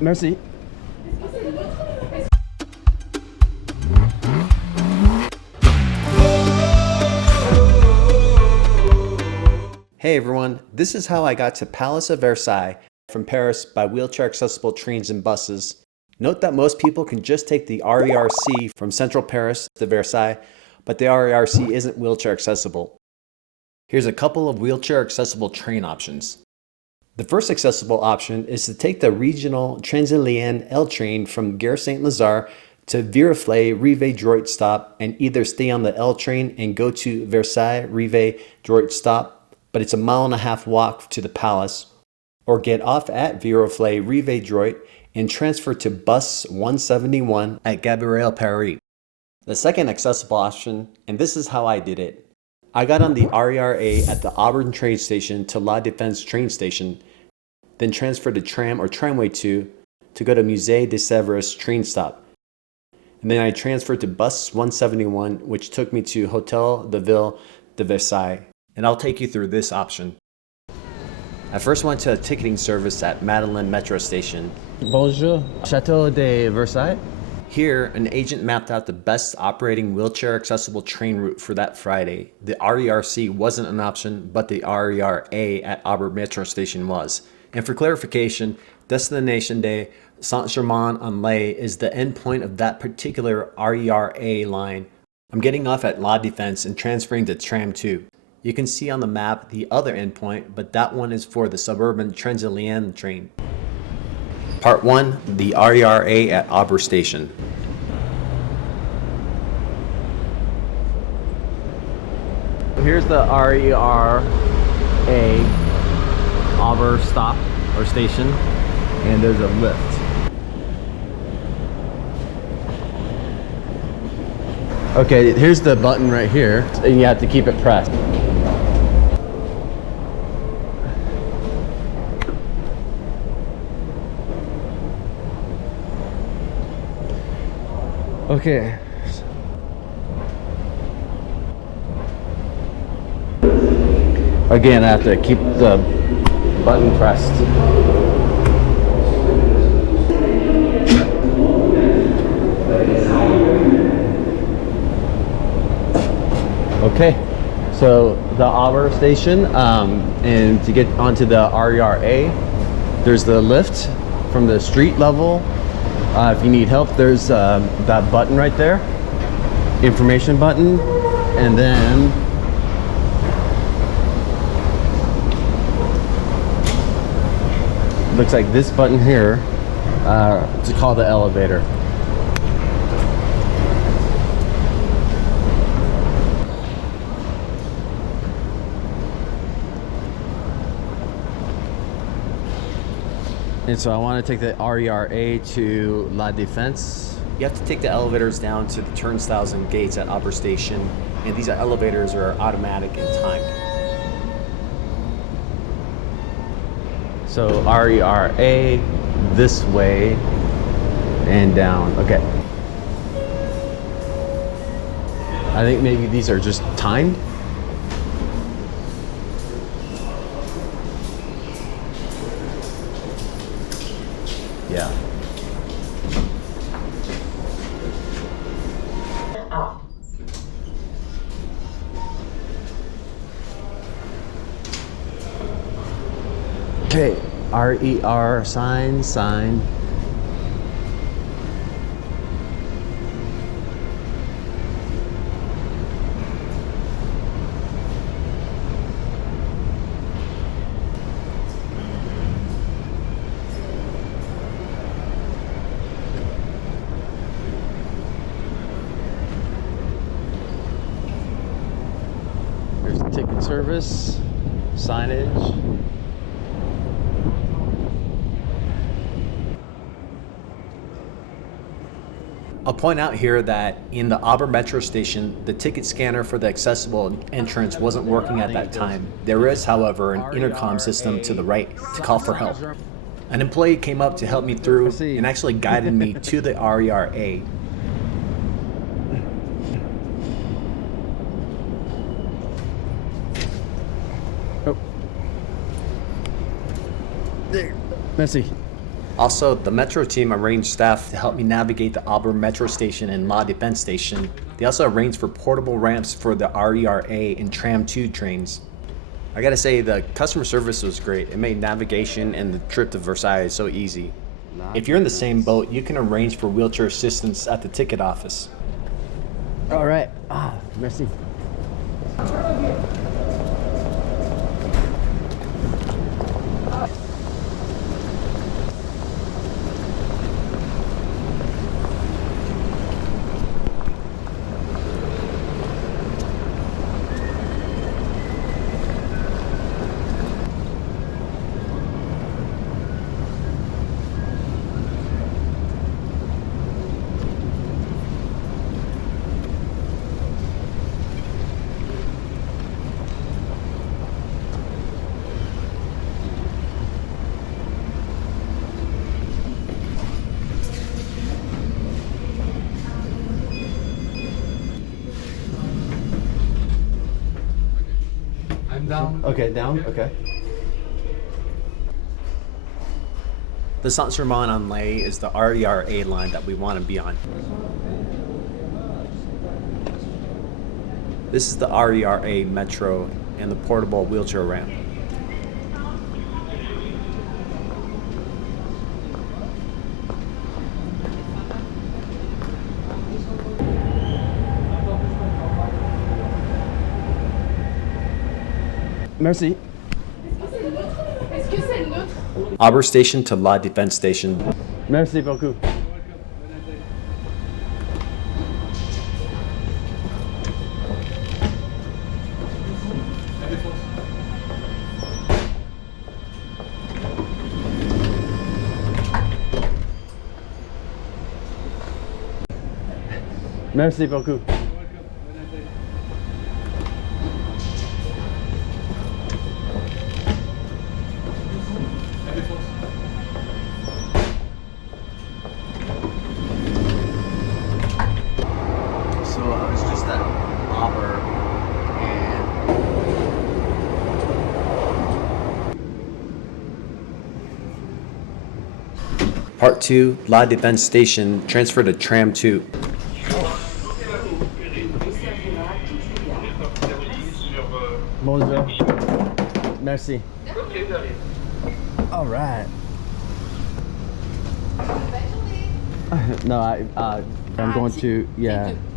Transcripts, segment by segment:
Merci. Hey everyone, this is how I got to Palace of Versailles from Paris by wheelchair accessible trains and buses. Note that most people can just take the RERC from central Paris to Versailles, but the RERC isn't wheelchair accessible. Here's a couple of wheelchair accessible train options. The first accessible option is to take the regional Transilien L train from Gare Saint-Lazare to Viroflay Rive Droit stop and either stay on the L train and go to Versailles Rive Droit stop, but it's a 1.5 mile walk to the palace, or get off at Viroflay Rive Droit and transfer to bus 171 at Gabriel Paris. The second accessible option, and this is how I did it. I got on the RERA at the Auber train station to La Défense train station, then transferred to Tram or Tramway 2 to go to Musée de Sèvres train stop. And then I transferred to bus 171, which took me to Hotel de Ville de Versailles. And I'll take you through this option. I first went to a ticketing service at Madeleine metro station. Bonjour, Château de Versailles. Here, an agent mapped out the best operating wheelchair accessible train route for that Friday. The RERC wasn't an option, but the RERA at Auber metro station was. And for clarification, Destination de Saint-Germain-en-Laye is the endpoint of that particular RERA line. I'm getting off at La Défense and transferring to Tram 2. You can see on the map the other endpoint, but that one is for the suburban Transilien train. Part 1, the RERA at Auber station. Here's the RERA Auber stop or station, and there's a lift. Okay, here's the button right here, and you have to keep it pressed. Okay. Again, I have to keep the button pressed. Okay, so the Auber station, and to get onto the RERA, there's the lift from the street level. If you need help, there's that button right there, information button, and then looks like this button here to call the elevator. And so I want to take the RERA to La Défense. You have to take the elevators down to the turnstiles and gates at Auber station, and these elevators are automatic and timed. So RERA this way and down. Okay. I think maybe these are just timed. Yeah. Okay, RER sign. There's the ticket service, signage. I'll point out here that in the Auber metro station, the ticket scanner for the accessible entrance wasn't working at that time. There is, however, an intercom system to the right to call for help. An employee came up to help me through and actually guided me to the RERA. Oh. There. Merci. Also, the metro team arranged staff to help me navigate the Auber metro station and La Défense station. They also arranged for portable ramps for the RER and Tram 2 trains. I gotta say, the customer service was great. It made navigation and the trip to Versailles so easy. If you're in the same boat, you can arrange for wheelchair assistance at the ticket office. All right. Merci. Down. Okay, down. Okay. The Saint-Germain en Laye is the RERA line that we want to be on. This is the RERA metro and the portable wheelchair ramp. Merci. Est-ce que c'est le nôtre? Auber station to La Défense station. Merci beaucoup. Merci beaucoup. So I was just at Auber and Part 2, La Défense station, transfer to Tram 2. Bonjour. Merci. All right. No, I'm going to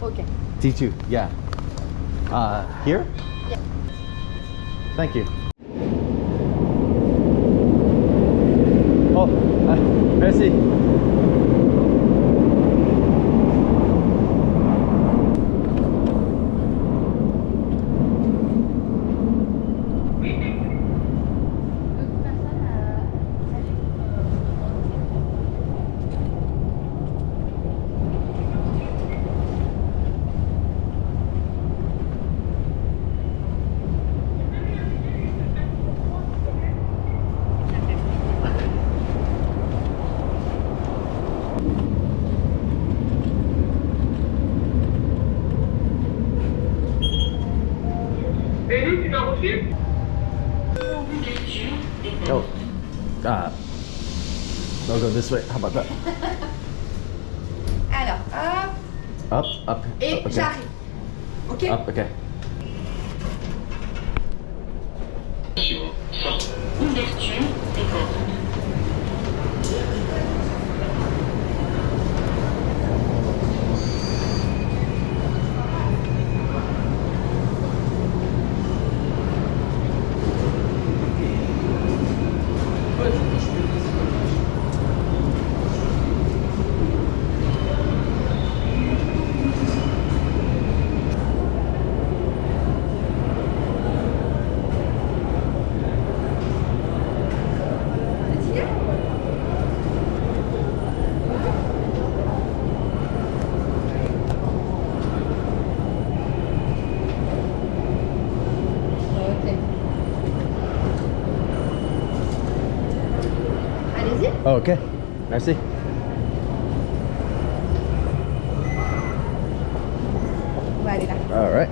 Ok. T2. Yeah. Here? Yeah. Thank you. Oh, merci. Oh, I'll go this way. How about that? Alors, hop, Up. et Okay. j'arrive. Ok? Up. Okay. Ouverture des portes. Ok. Allez-y. Oh, okay. Merci. On va aller là. All right.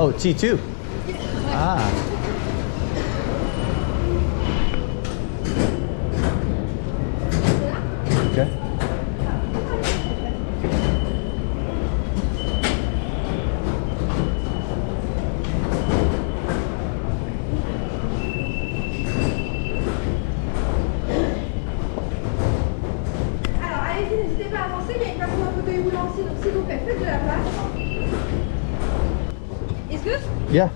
Oh, T2. Ah. Okay. Alors, allez-y, n'hésitez pas à avancer, il y a une personne en fauteuil roulant aussi, donc s'il vous plaît, faites de la place. Is good? Yeah.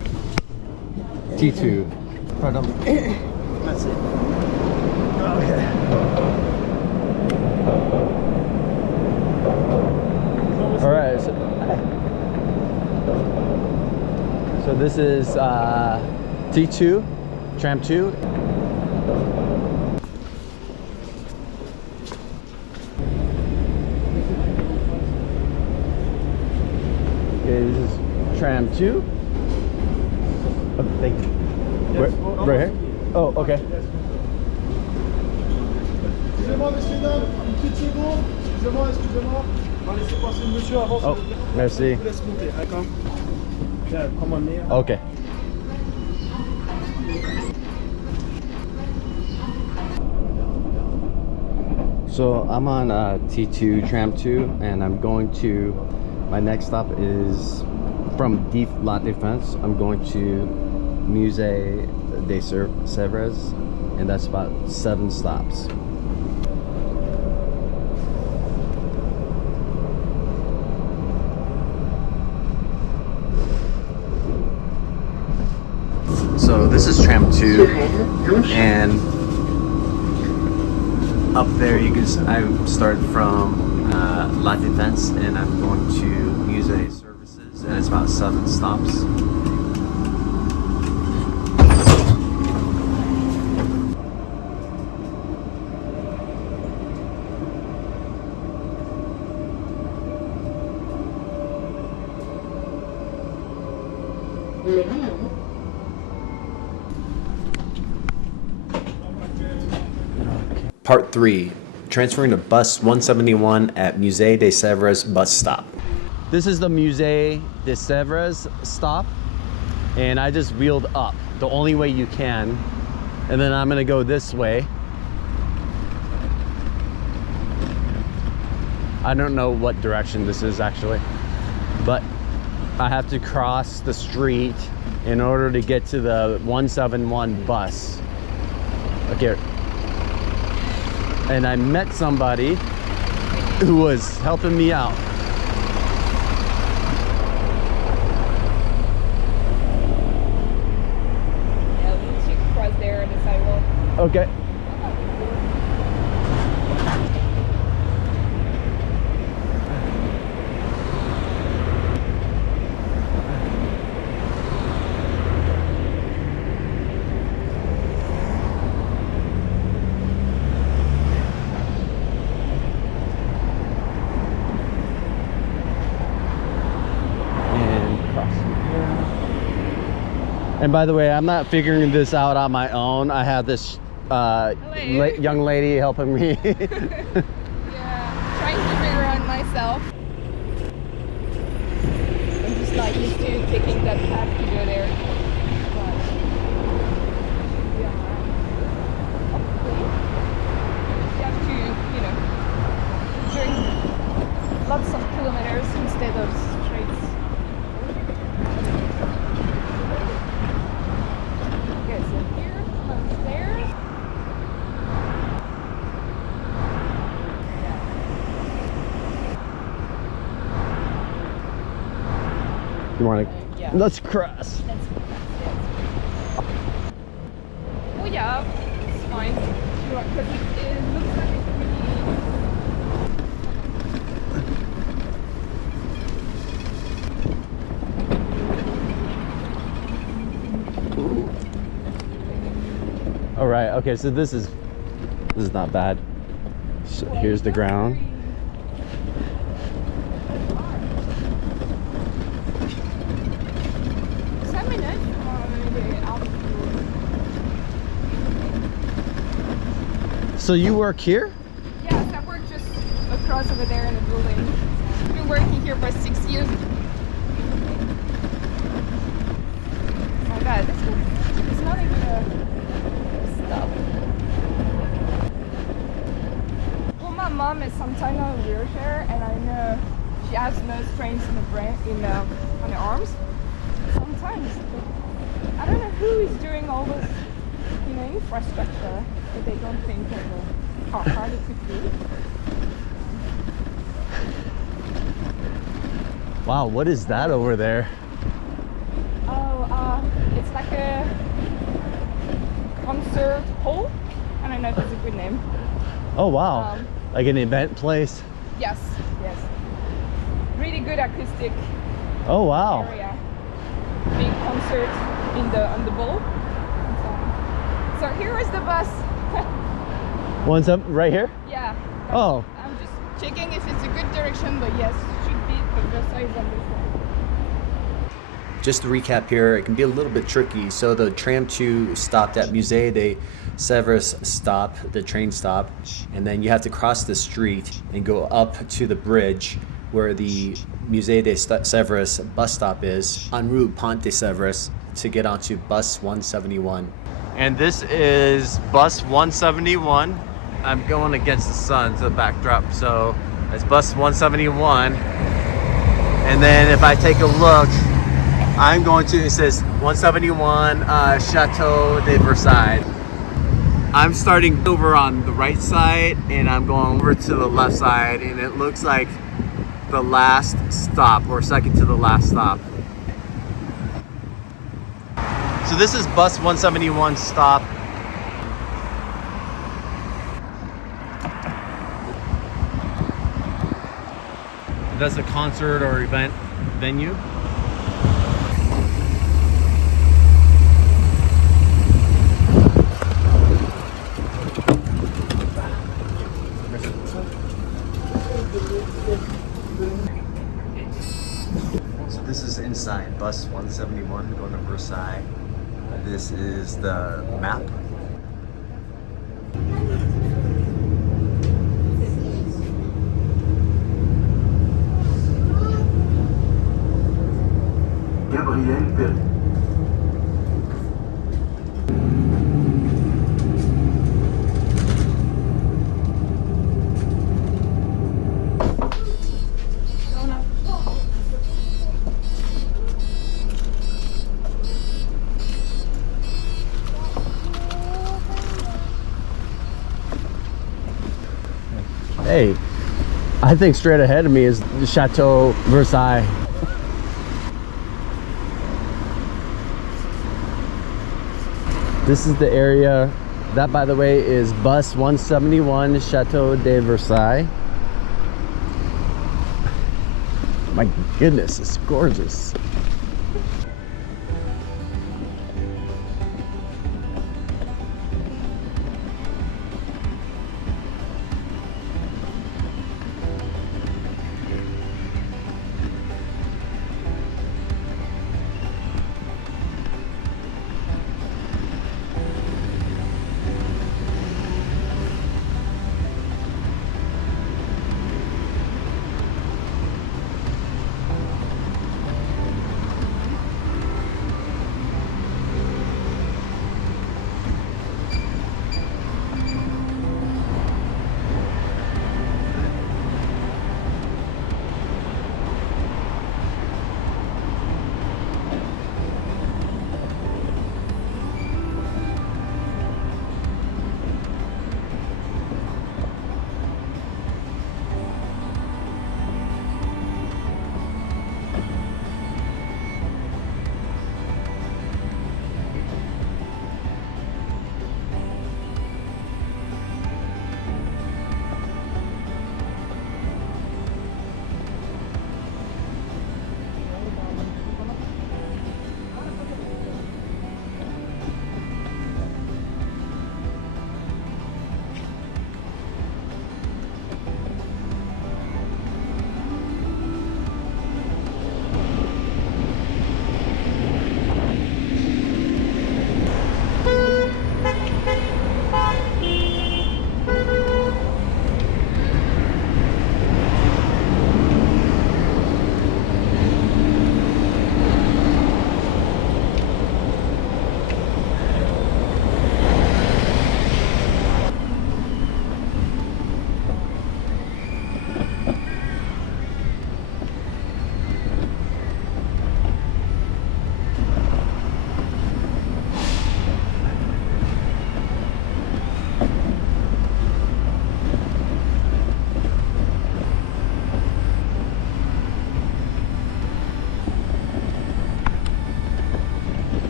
T2. Pardon. That's it. Okay. All right. So this is T2, Tram 2. Okay, this is Tram 2. Oh, thank you. Right here? Oh, okay. Excusez-moi, messieurs, dames, une petite seconde. Excusez-moi. On va laisser passer le monsieur avant. Oh, merci. Je vous laisse monter. D'accord. Tiens, prends-moi le nez. Okay. So I'm on T2 Tram 2 and I'm going to, my next stop is from La Défense. I'm going to Musée de Sèvres and that's about 7 stops. So this is Tram 2 and up there you can, I started from La Défense and I'm going to Musée Services and it's about 7 stops. Part 3. Transferring to bus 171 at Musée de Sèvres bus stop. This is the Musée de Sèvres stop and I just wheeled up the only way you can and then I'm gonna go this way. I don't know what direction this is actually, but I have to cross the street in order to get to the 171 bus. Okay. And I met somebody who was helping me out. Yeah, once you cross there on the sidewalk. Okay. And by the way, I'm not figuring this out on my own. I have this young lady helping me. Yeah, trying to figure out myself. I'm just not used to taking that path to go there. But, yeah. Hopefully, you have to, drink lots of kilometers instead of straight. Okay, so here, upstairs. You want to? Yeah. Let's cross. Oh yeah, it's fine. Sure, because it looks like it's All right. Okay. So this is not bad. So here's the ground. So you work here? Yes, I work just across over there in the building. I've been working here for 6 years. mom is sometimes on a wheelchair, and I know she has no strength in the brain, on the arms. Sometimes, I don't know who is doing all this, infrastructure, but they don't think of how hard it could be. Wow, what is that over there? Oh, it's like a concert hall. I don't know if that's a good name. Oh wow, like an event place. Yes. Really good acoustic Oh wow. area. Big concert on the bowl. So here is the bus. One's up right here? Yeah. Oh. I'm just checking if it's a good direction, but yes, should be. The Versailles is on this side. Just to recap here, it can be a little bit tricky. So the tram 2 stopped at Musée de Sèvres stop, the train stop, and then you have to cross the street and go up to the bridge where the Musée de Sèvres bus stop is, en route Pont de Sèvres, to get onto bus 171. And this is bus 171. I'm going against the sun to the backdrop, so it's bus 171. And then if I take a look, I'm going to, it says 171 Chateau de Versailles. I'm starting over on the right side and I'm going over to the left side, and it looks like the last stop, or second to the last stop. So this is bus 171 stop. That's a concert or event venue. So this is inside bus 171 going to Versailles. This is the map. Hey, I think straight ahead of me is the Chateau Versailles. This is the area. That, by the way, is bus 171 Chateau de Versailles. My goodness, it's gorgeous.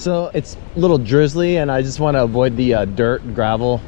So it's a little drizzly and I just want to avoid the dirt and gravel